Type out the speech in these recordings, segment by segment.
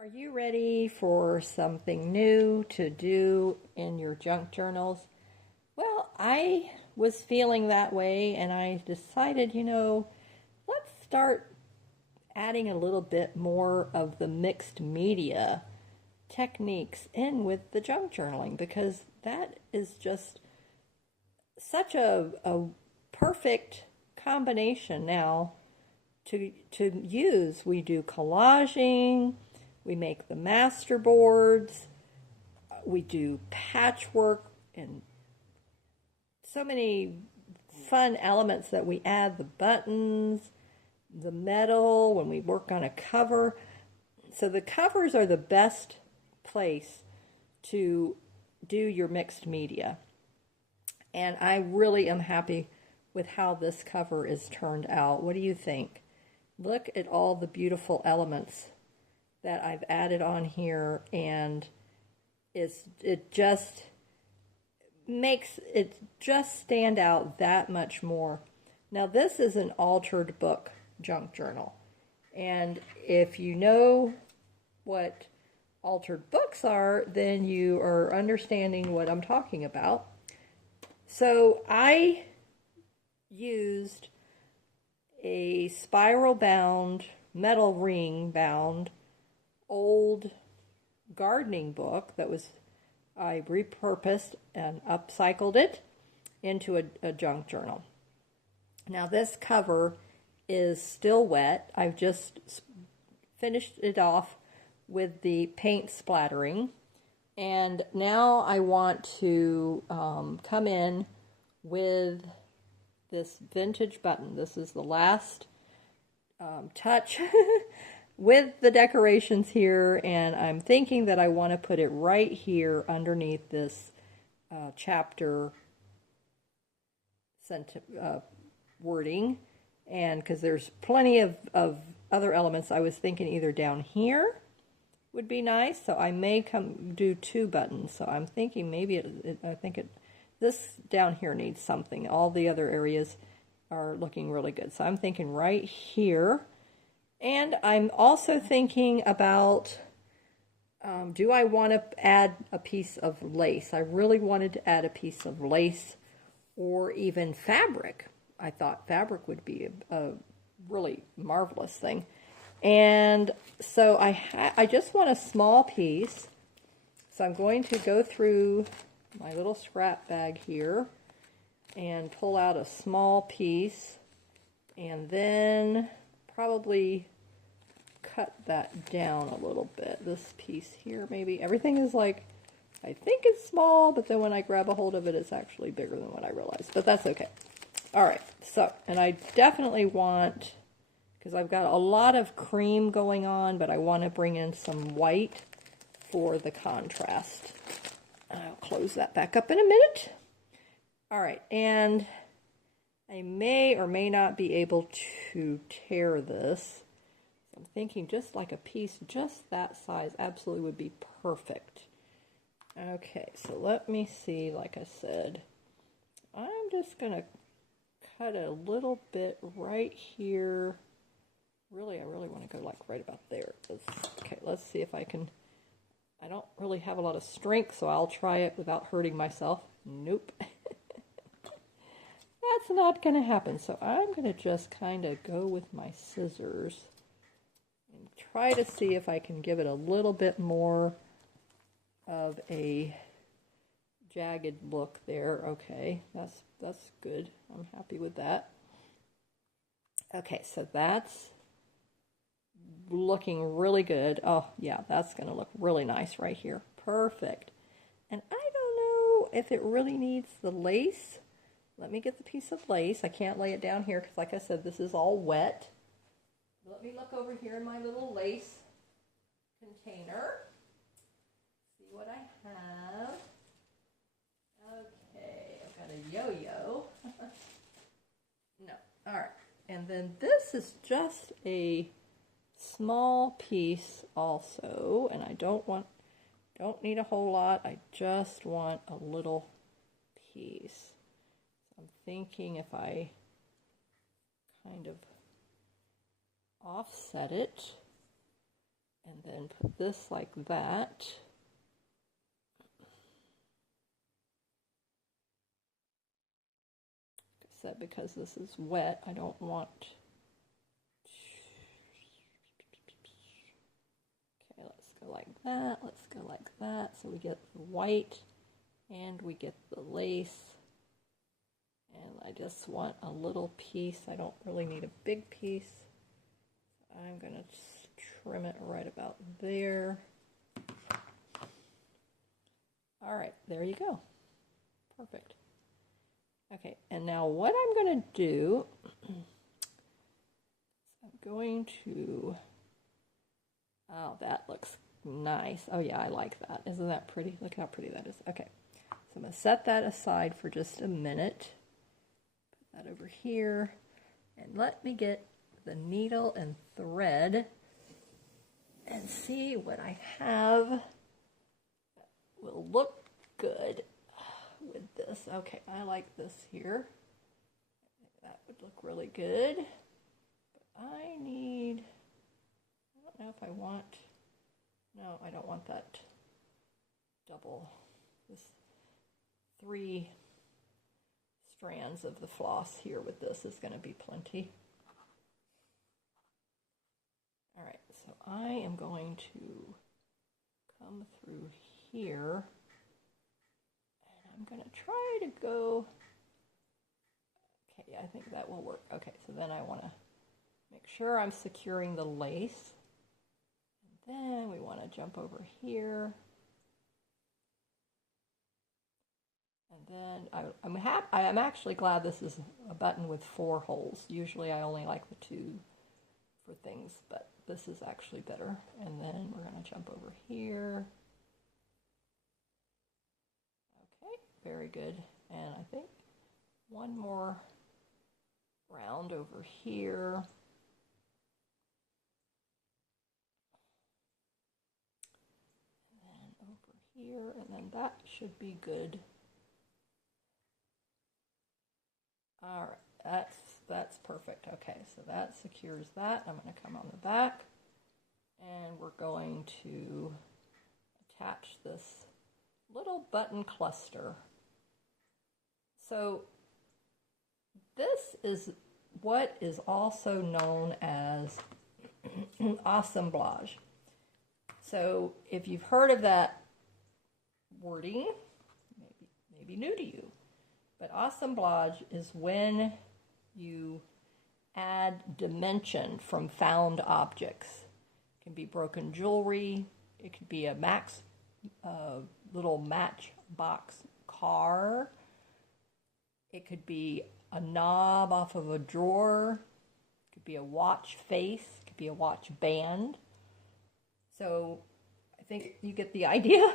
Are you ready for something new to do in your junk journals? Well, I was feeling that way and I decided, let's start adding a little bit more of the mixed media techniques in with the junk journaling because that is just such a perfect combination now to use. We do collaging, we make the master boards, we do patchwork, and so many fun elements that we add, the buttons, the metal, when we work on a cover. So the covers are the best place to do your mixed media. And I really am happy with how this cover is turned out. What do you think? Look at all the beautiful elements that I've added on here, and it just makes it just stand out that much more. Now this is an altered book junk journal, and if you know what altered books are, then you are understanding what I'm talking about. So I used a spiral bound, metal ring bound old gardening book that I repurposed and upcycled it into a junk journal. Now this cover is still wet. I've just finished it off with the paint splattering, and now I want to come in with this vintage button. This is the last touch with the decorations here, and I'm thinking that I want to put it right here underneath this chapter wording, and because there's plenty of other elements, I was thinking either down here would be nice, so I may do two buttons. So I'm thinking maybe this down here needs something. All the other areas are looking really good, so I'm thinking right here. And I'm also thinking about, do I want to add a piece of lace? I really wanted to add a piece of lace or even fabric. I thought fabric would be a really marvelous thing. And so I just want a small piece. So I'm going to go through my little scrap bag here and pull out a small piece, and then probably cut that down a little bit. This piece here, maybe. Everything is like, I think it's small, but then when I grab a hold of it, it's actually bigger than what I realized. But that's okay. All right, so, and I definitely want, because I've got a lot of cream going on, but I want to bring in some white for the contrast. I'll close that back up in a minute. All right, and I may or may not be able to tear this. I'm thinking just like a piece just that size absolutely would be perfect. Okay, so let me see, like I said, I'm just going to cut a little bit right here. Really, I really want to go like right about there. Okay, let's see if I can. I don't really have a lot of strength, so I'll try it without hurting myself. Nope. That's not going to happen. So I'm going to just kind of go with my scissors and try to see if I can give it a little bit more of a jagged look there. Okay, that's good. I'm happy with that. Okay, so that's looking really good. Oh, yeah, that's going to look really nice right here. Perfect. And I don't know if it really needs the lace. Let me get the piece of lace. I can't lay it down here because, like I said, this is all wet. Let me look over here in my little lace container. See what I have. Okay, I've got a yo-yo. No, all right. And then this is just a small piece also, and I don't need a whole lot. I just want a little piece. So I'm thinking if I kind of offset it and then put this like that. Like I said, because this is wet, I don't want... Okay, let's go like that, let's go like that, so we get the white and we get the lace. And I just want a little piece. I don't really need a big piece. So I'm going to trim it right about there. All right, there you go. Perfect. Okay, and now what I'm going to do is I'm going to, oh, that looks nice. Oh yeah, I like that. Isn't that pretty? Look how pretty that is. Okay, so I'm going to set that aside for just a minute. Put that over here, and let me get the needle and thread and see what I have that will look good with this. Okay, I like this here. That would look really good. But I don't know if I want, no, I don't want that double, this 3 strands of the floss here with this is going to be plenty. All right, so I am going to come through here, and I'm going to try to go, okay, I think that will work. Okay, so then I want to make sure I'm securing the lace, and then we want to jump over here, and then I'm actually glad this is a button with 4 holes. Usually I only like the 2 for things, but this is actually better. And then we're going to jump over here. Okay, very good. And I think one more round over here. And then over here, and then that should be good. All right, that's perfect. Okay, so that secures that. I'm going to come on the back, and we're going to attach this little button cluster. So this is what is also known as assemblage. So if you've heard of that wording, maybe new to you. But assemblage is when you add dimension from found objects. It can be broken jewelry. It could be a little matchbox car. It could be a knob off of a drawer. It could be a watch face. It could be a watch band. So I think you get the idea.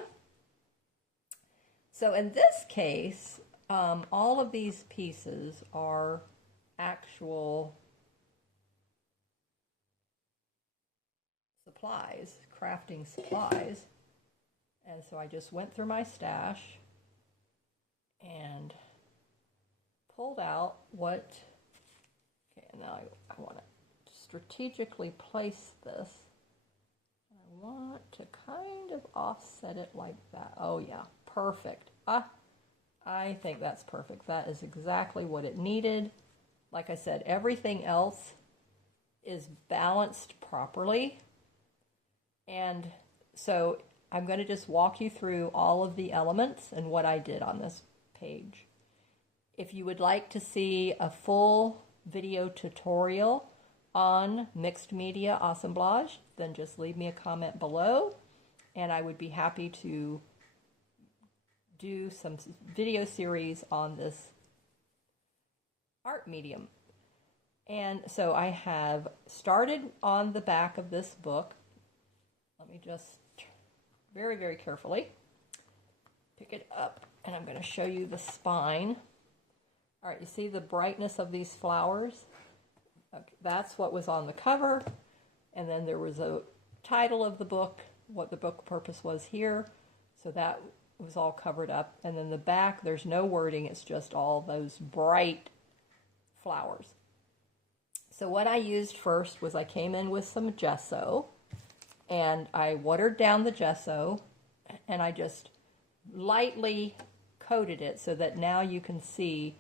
So in this case, all of these pieces are actual supplies, crafting supplies. And so I just went through my stash and pulled out what, okay, and now I want to strategically place this. I want to kind of offset it like that. Oh yeah, perfect. I think that's perfect. That is exactly what it needed. Like I said, everything else is balanced properly. And so I'm going to just walk you through all of the elements and what I did on this page. If you would like to see a full video tutorial on mixed media assemblage, then just leave me a comment below, and I would be happy to do some video series on this art medium. And so I have started on the back of this book. Let me just very, very carefully pick it up, and I'm going to show you the spine. All right, you see the brightness of these flowers? Okay, that's what was on the cover, and then there was a title of the book, what the book purpose was here, so that was all covered up. And then the back, there's no wording, it's just all those bright flowers. So what I used first was I came in with some gesso, and I watered down the gesso, and I just lightly coated it so that now you can see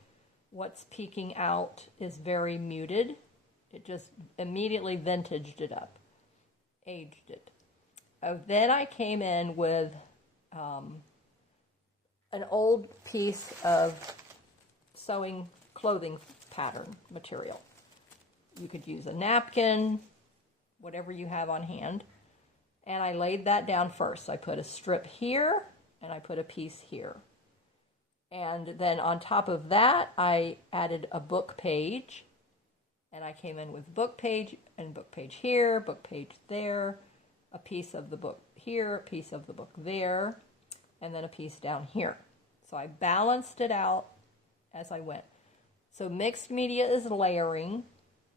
what's peeking out is very muted. It just immediately vintaged it up, aged it. Then I came in with an old piece of sewing clothing pattern material. You could use a napkin, whatever you have on hand. And I laid that down first. I put a strip here, and I put a piece here. And then on top of that, I added a book page. And I came in with book page and book page here, book page there, a piece of the book here, a piece of the book there, and then a piece down here. So I balanced it out as I went. So mixed media is layering.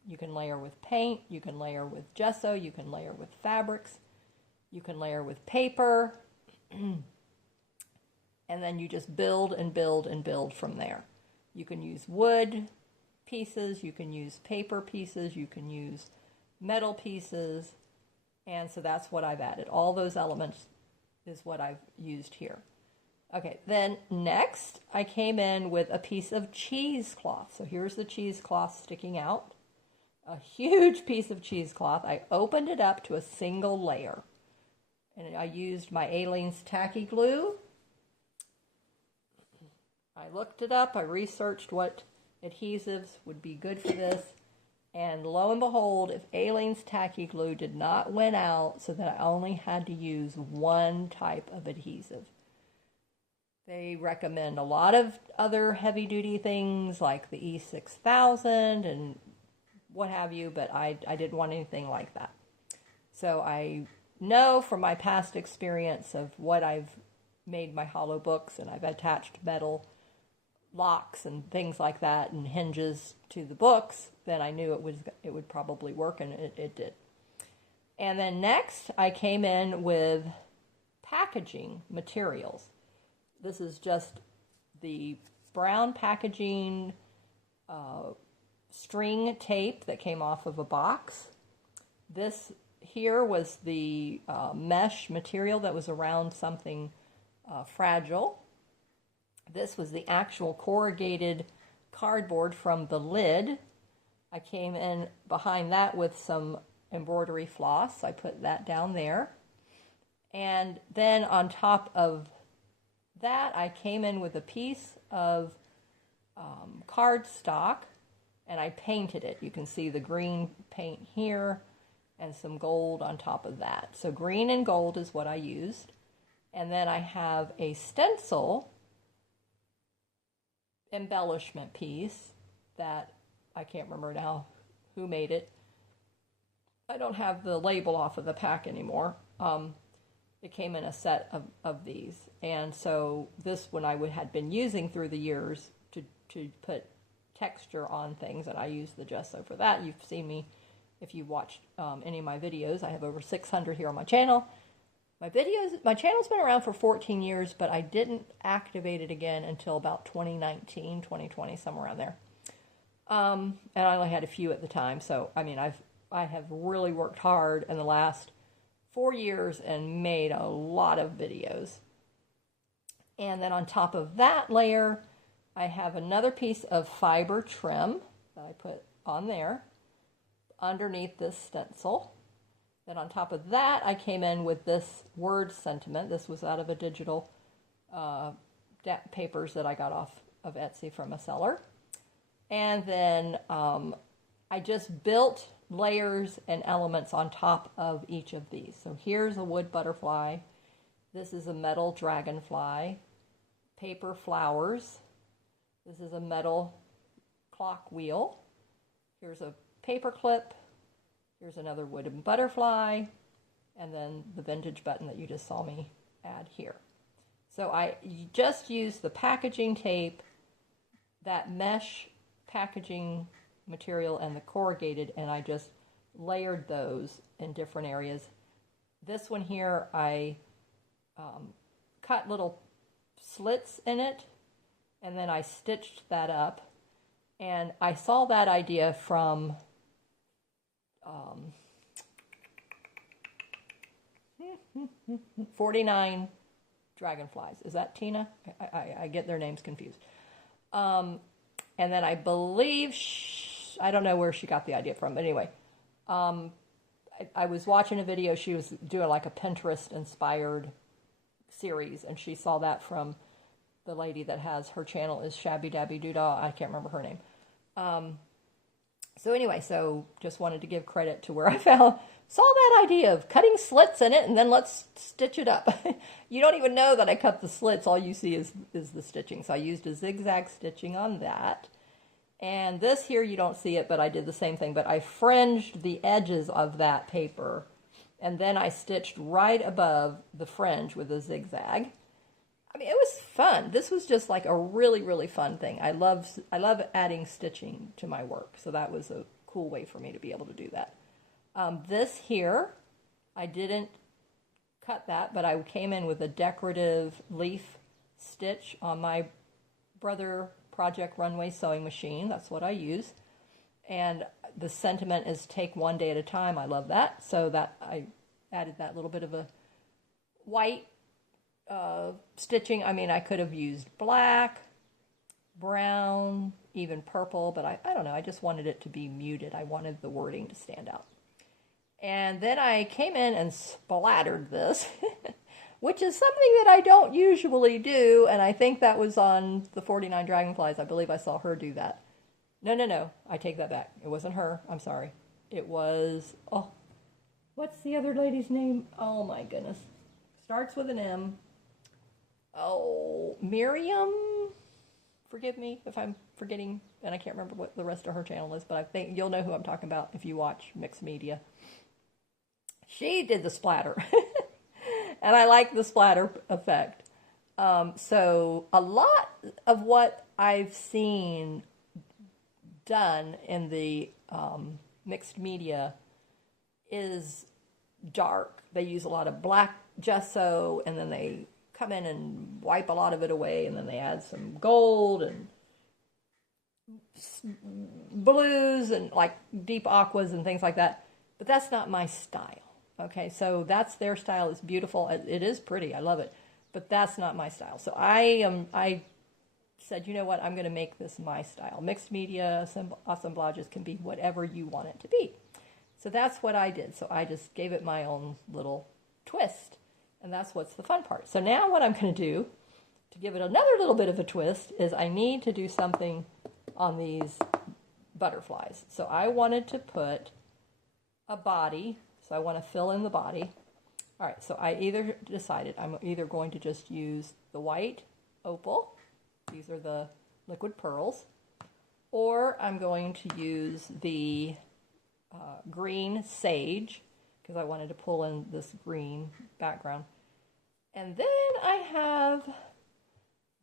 You can layer with paint, you can layer with gesso, you can layer with fabrics, you can layer with paper, and then you just build and build and build from there. You can use wood pieces, you can use paper pieces, you can use metal pieces, and so that's what I've added. All those elements is what I've used here. Okay, then next I came in with a piece of cheesecloth. So here's the cheesecloth sticking out. A huge piece of cheesecloth. I opened it up to a single layer. And I used my Aleene's tacky glue. I looked it up. I researched what adhesives would be good for this. And lo and behold, if Aleene's tacky glue did not win out, so that I only had to use one type of adhesive. They recommend a lot of other heavy-duty things like the E6000 and what have you, but I didn't want anything like that. So I know from my past experience of what I've made my hollow books, and I've attached metal locks and things like that and hinges to the books, then I knew it would probably work, and it did. And then next I came in with packaging materials. This is just the brown packaging string tape that came off of a box. This here was the mesh material that was around something fragile. This was the actual corrugated cardboard from the lid. I came in behind that with some embroidery floss. I put that down there. And then on top of that, I came in with a piece of cardstock, and I painted it. You can see the green paint here and some gold on top of that. So green and gold is what I used. And then I have a stencil embellishment piece that I can't remember now who made it. I don't have the label off of the pack anymore. It came in a set of these. And so this one I had been using through the years to put texture on things, and I use the gesso for that. You've seen me, if you watched any of my videos. I have over 600 here on my channel. My channel's been around for 14 years, but I didn't activate it again until about 2019, 2020, somewhere around there. And I only had a few at the time. So, I mean, I have really worked hard in the last 4 years and made a lot of videos. And then on top of that layer, I have another piece of fiber trim that I put on there underneath this stencil. Then on top of that, I came in with this word sentiment. This was out of a digital papers that I got off of Etsy from a seller. And then I just built layers and elements on top of each of these. So here's a wood butterfly. This is a metal dragonfly. Paper flowers. This is a metal clock wheel. Here's a paper clip. Here's another wooden butterfly. And then the vintage button that you just saw me add here. So I just used the packaging tape, that mesh packaging material, and the corrugated, and I just layered those in different areas. This one here, I cut little slits in it, and then I stitched that up. And I saw that idea from 49 dragonflies. Is that Tina? I get their names confused. And then I believe, I don't know where she got the idea from, but anyway, I was watching a video. She was doing like a Pinterest-inspired series, and she saw that from the lady that has her channel is Shabby Dabby Doodah. I can't remember her name. So anyway, so just wanted to give credit to where I saw that idea of cutting slits in it and then let's stitch it up. You don't even know that I cut the slits. All you see is the stitching. So I used a zigzag stitching on that. And this here, you don't see it, but I did the same thing. But I fringed the edges of that paper, and then I stitched right above the fringe with a zigzag. I mean, it was fun. This was just like a really, really fun thing. I love adding stitching to my work, so that was a cool way for me to be able to do that. This here, I didn't cut that, but I came in with a decorative leaf stitch on my Brother Project Runway sewing machine. That's what I use. And the sentiment is take one day at a time. I love that. So that I added that little bit of a white stitching. I mean, I could have used black, brown, even purple, but I don't know. I just wanted it to be muted. I wanted the wording to stand out. And then I came in and splattered this, which is something that I don't usually do, and I think that was on the 49 Dragonflies. I believe I saw her do that. No, I take that back. It wasn't her. I'm sorry. It was, what's the other lady's name? Oh my goodness. Starts with an M. Oh, Miriam? Forgive me if I'm forgetting, and I can't remember what the rest of her channel is, but I think you'll know who I'm talking about if you watch mixed media. She did the splatter. And I like the splatter effect. So a lot of what I've seen done in the mixed media is dark. They use a lot of black gesso, and then they come in and wipe a lot of it away, and then they add some gold and blues and like deep aquas and things like that. But that's not my style. Okay, so that's their style. It's beautiful. It is pretty. I love it. But that's not my style. So I said, you know what? I'm going to make this my style. Mixed media assemblages can be whatever you want it to be. So that's what I did. So I just gave it my own little twist. And that's what's the fun part. So now what I'm going to do to give it another little bit of a twist is I need to do something on these butterflies. So I wanted to put a body. So I want to fill in the body. All right, so I decided I'm either going to just use the white opal. These are the liquid pearls. Or I'm going to use the green sage, because I wanted to pull in this green background. And then I have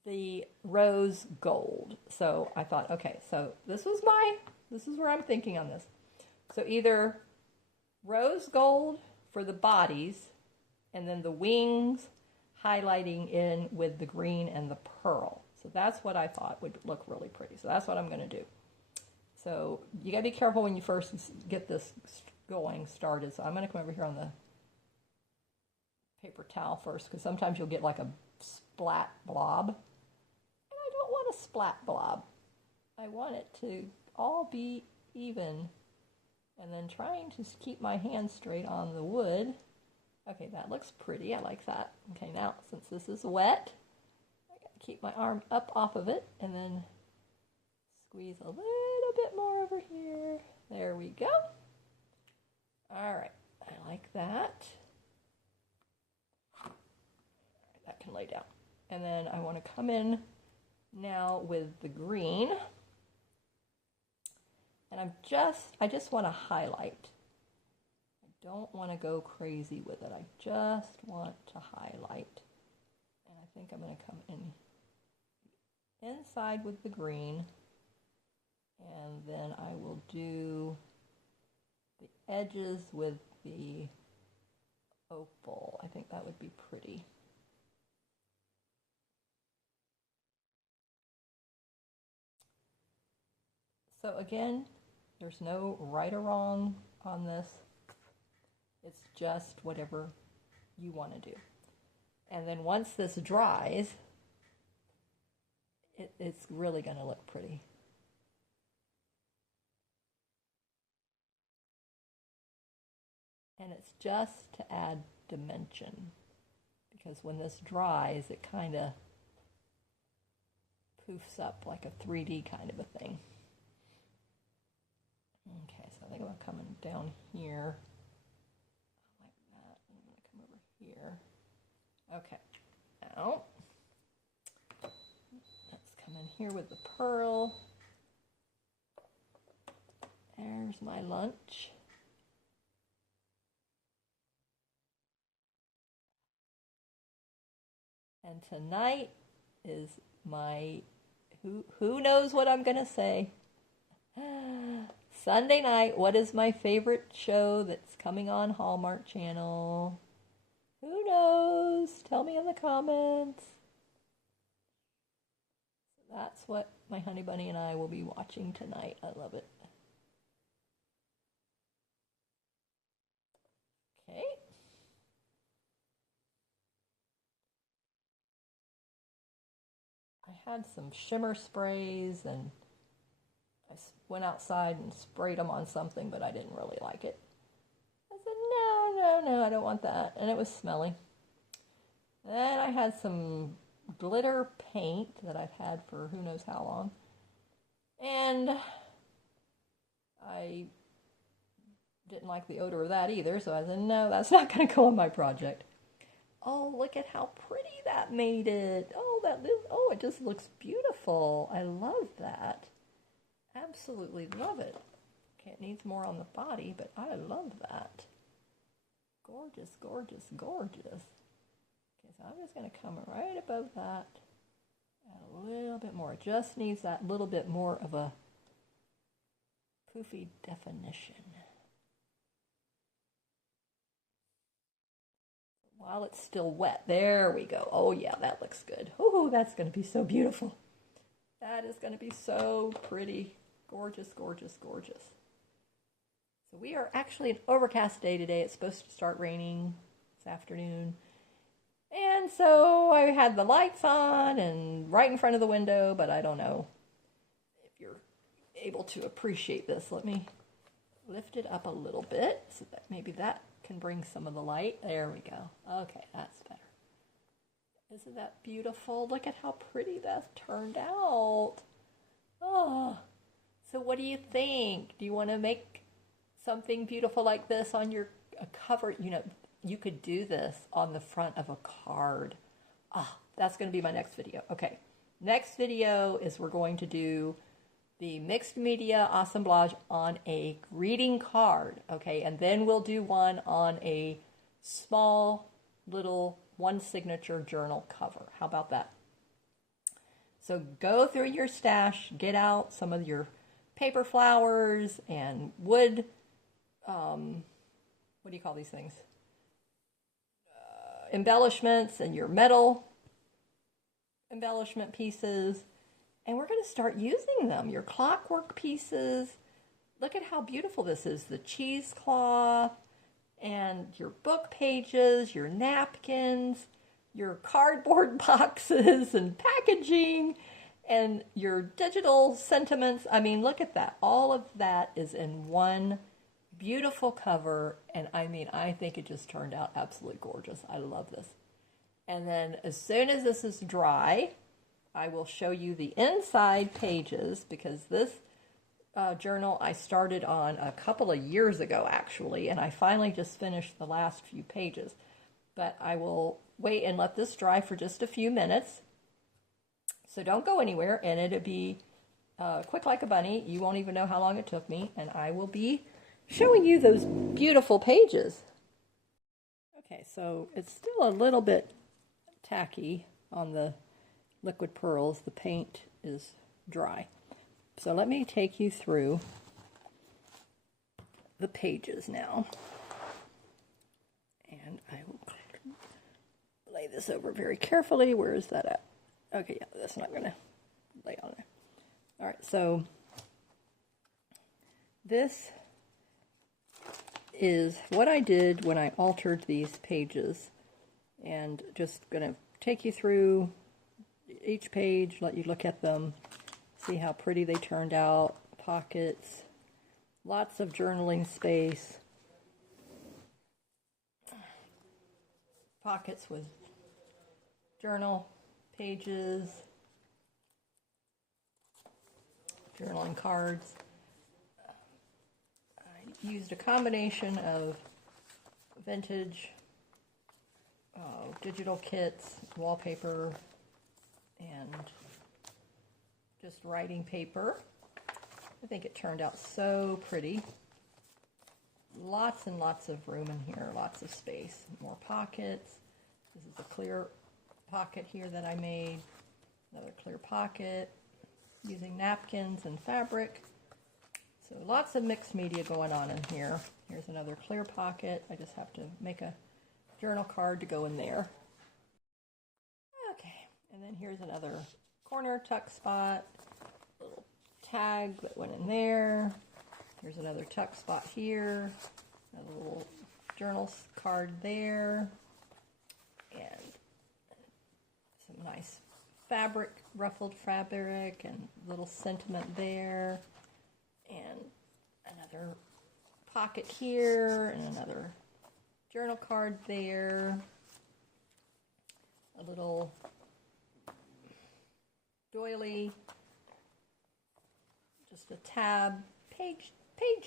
the rose gold. So I thought, okay, so this is where I'm thinking on this. So either rose gold for the bodies, and then the wings highlighting in with the green and the pearl. So that's what I thought would look really pretty. So that's what I'm going to do. So you got to be careful when you first get this started. So I'm going to come over here on the paper towel first, because sometimes you'll get like a splat blob. And I don't want a splat blob. I want it to all be even. And then trying to keep my hand straight on the wood. Okay, that looks pretty. I like that. Okay, now, since this is wet, I got to keep my arm up off of it and then squeeze a little bit more over here. There we go. All right, I like that. That can lay down. And then I want to come in now with the green. And I just want to highlight. I don't want to go crazy with it. I just want to highlight. And I think I'm going to come in inside with the green. And then I will do the edges with the opal. I think that would be pretty. So again, there's no right or wrong on this. It's just whatever you want to do. And then once this dries, it's really going to look pretty. And it's just to add dimension, because when this dries, it kind of poofs up like a 3D kind of a thing. Okay, so I think I'm coming down here like that. I'm going to come over here. Okay, now let's come in here with the pearl. There's my lunch. And tonight is my, who knows what I'm going to say. Sunday night, what is my favorite show that's coming on Hallmark Channel? Who knows? Tell me in the comments. That's what my honey bunny and I will be watching tonight. I love it. Okay. I had some shimmer sprays and I went outside and sprayed them on something, but I didn't really like it. I said, no, I don't want that. And it was smelly. Then I had some glitter paint that I've had for who knows how long. And I didn't like the odor of that either, so I said, no, that's not going to go on my project. Oh, look at how pretty that made it. Oh, it just looks beautiful. I love that. Absolutely love it. Okay, it needs more on the body, but I love that. Gorgeous, gorgeous, gorgeous. Okay, so I'm just going to come right above that. Add a little bit more. It just needs that little bit more of a poofy definition. While it's still wet. There we go. Oh yeah, that looks good. Oh, that's going to be so beautiful. That is going to be so pretty. Gorgeous, gorgeous, gorgeous. So we are actually an overcast day today. It's supposed to start raining this afternoon. And so I had the lights on and right in front of the window, but I don't know if you're able to appreciate this. Let me lift it up a little bit so that maybe that can bring some of the light. There we go. Okay, that's better. Isn't that beautiful? Look at how pretty that turned out. Oh, so what do you think? Do you want to make something beautiful like this on your cover? You know, you could do this on the front of a card. Ah, that's going to be my next video. Okay, next video is we're going to do the mixed media assemblage on a greeting card, okay? And then we'll do one on a small little one signature journal cover. How about that? So go through your stash, get out some of your paper flowers and wood, what do you call these things? Embellishments and your metal embellishment pieces. And we're going to start using them. Your clockwork pieces. Look at how beautiful this is. The cheesecloth and your book pages, your napkins, your cardboard boxes and packaging, and your digital sentiments. I mean, look at that. All of that is in one beautiful cover. And I mean, I think it just turned out absolutely gorgeous. I love this. And then as soon as this is dry, I will show you the inside pages, because this journal I started on a couple of years ago, actually, and I finally just finished the last few pages. But I will wait and let this dry for just a few minutes. So don't go anywhere, and it'll be quick like a bunny. You won't even know how long it took me, and I will be showing you those beautiful pages. Okay, so it's still a little bit tacky on the liquid pearls. The paint is dry. So let me take you through the pages now. And I will lay this over very carefully. Where is that at? Okay, yeah, that's not going to lay on there. All right, so this is what I did when I altered these pages and just going to take you through each page, let you look at them, see how pretty they turned out. Pockets, lots of journaling space, pockets with journal pages, journaling cards. I used a combination of vintage digital kits, wallpaper, and just writing paper. I think it turned out so pretty. Lots and lots of room in here, lots of space. More pockets. This is a clear pocket here that I made. Another clear pocket using napkins and fabric. So lots of mixed media going on in here. Here's another clear pocket. I just have to make a journal card to go in there. Okay, and then here's another corner tuck spot. Little tag that went in there. Here's another tuck spot here. A little journal card there. And some nice fabric, ruffled fabric, and little sentiment there. And another pocket here, and another journal card there. A little doily, just a tab, page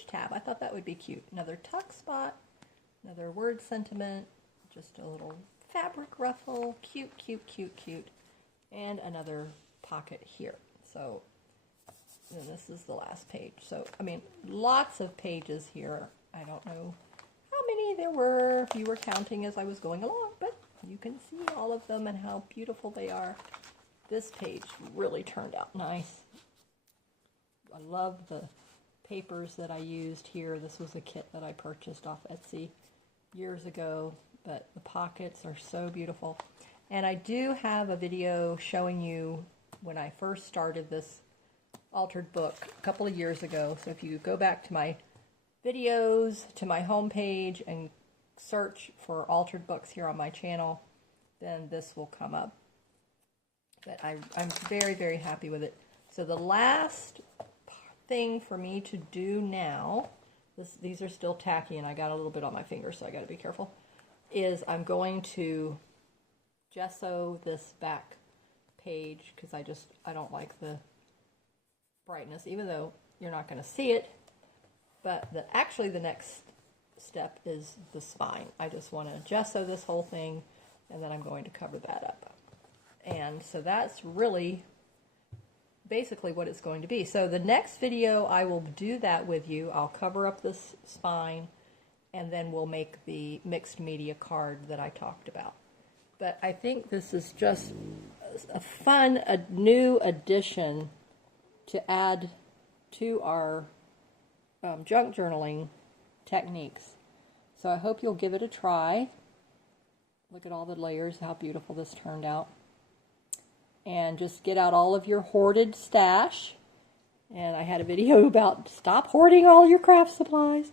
tab. I thought that would be cute. Another tuck spot, another word sentiment, just a little fabric ruffle, cute, cute, cute, cute, and another pocket here. So then this is the last page. So, I mean, lots of pages here. I don't know how many there were, if you were counting as I was going along, but you can see all of them and how beautiful they are. This page really turned out nice. I love the papers that I used here. This was a kit that I purchased off Etsy years ago, but the pockets are so beautiful. And I do have a video showing you when I first started this altered book a couple of years ago. So if you go back to my videos, to my homepage, and search for altered books here on my channel, then this will come up. But I'm very, very happy with it. So the last thing for me to do now, these are still tacky and I got a little bit on my finger, so I got to be careful, is I'm going to gesso this back page because I don't like the brightness, even though you're not going to see it. But actually the next step is the spine. I just want to gesso this whole thing, and then I'm going to cover that up. And so that's really basically what it's going to be. So the next video I will do that with you. I'll cover up this spine, and then we'll make the mixed media card that I talked about. But I think this is just a new addition to add to our junk journaling techniques. So I hope you'll give it a try. Look at all the layers, how beautiful this turned out. And just get out all of your hoarded stash. And I had a video about stop hoarding all your craft supplies.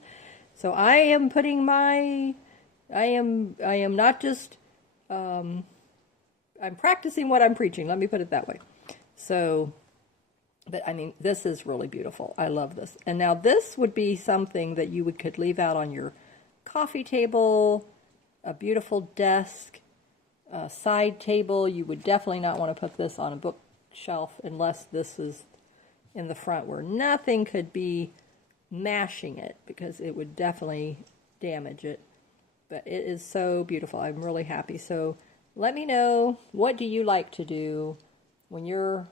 So I am putting I am not just, I'm practicing what I'm preaching. Let me put it that way. So, but I mean, this is really beautiful. I love this. And now this would be something that you could leave out on your coffee table, a beautiful desk, a side table. You would definitely not want to put this on a bookshelf unless this is in the front where nothing could be mashing it, because it would definitely damage it. But it is so beautiful. I'm really happy. So let me know, what do you like to do when you're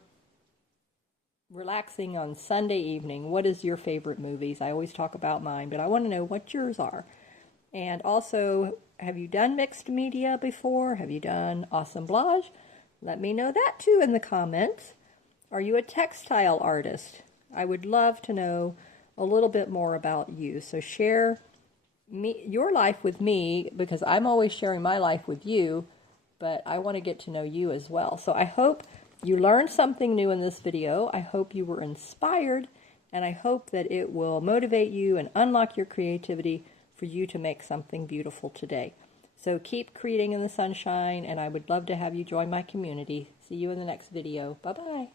relaxing on Sunday evening? What is your favorite movies? I always talk about mine, but I want to know what yours are. And also, have you done mixed media before? Have you done assemblage? Let me know that too in the comments. Are you a textile artist? I would love to know a little bit more about you. So share your life with me, because I'm always sharing my life with you, but I want to get to know you as well. So I hope you learned something new in this video. I hope you were inspired, and I hope that it will motivate you and unlock your creativity for you to make something beautiful today. So keep creating in the sunshine, and I would love to have you join my community. See you in the next video. Bye-bye.